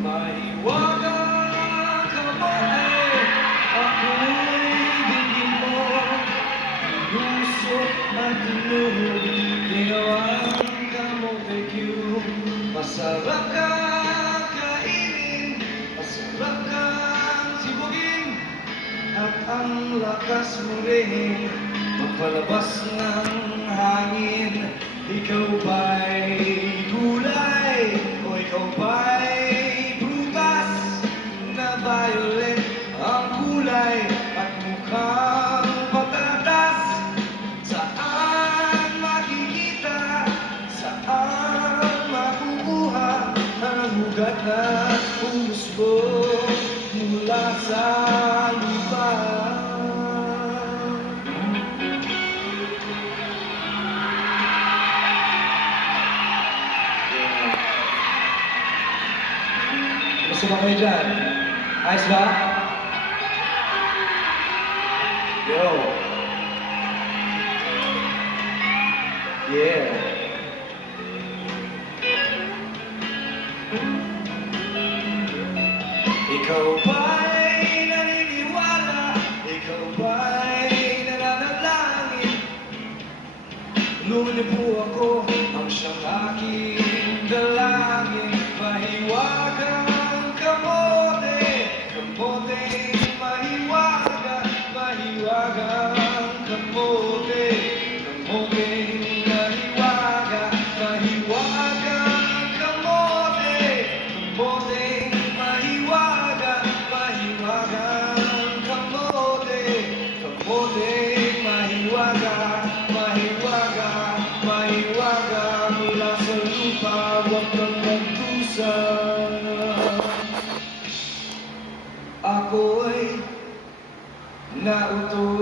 Mahiwaga ka ba ako'y bigyan mo puso at tunog, ginawang kamote Q. Masarap kang kainin, masarap kang sibugin, at ang lakas mo rin magpalabas ng hangin. Ikaw ba'y gulay o ikaw ba'y prutas na violet ang kulay at mukhang patatas? Saan makikita, saan makukuha ang ugat na humusbong mula sa lupa? Gusto ba kayo dyan? Ayos ba? Yo! Yeah! Ikaw ba'y naniniwala? Ikaw ba'y nananalangin? Lumipo ako ang siyang aking dalangin. Mahiwagang kamote, kamoteng mahiwaga, mahiwagang kamote, kamoteng mahiwaga, mahiwagang kamote, kamoteng mahiwaga, mahiwagang kamote, kamoteng mahiwaga, mahiwaga, mahiwaga mula sa lupa, wag kang magdusa. Ako'y nauto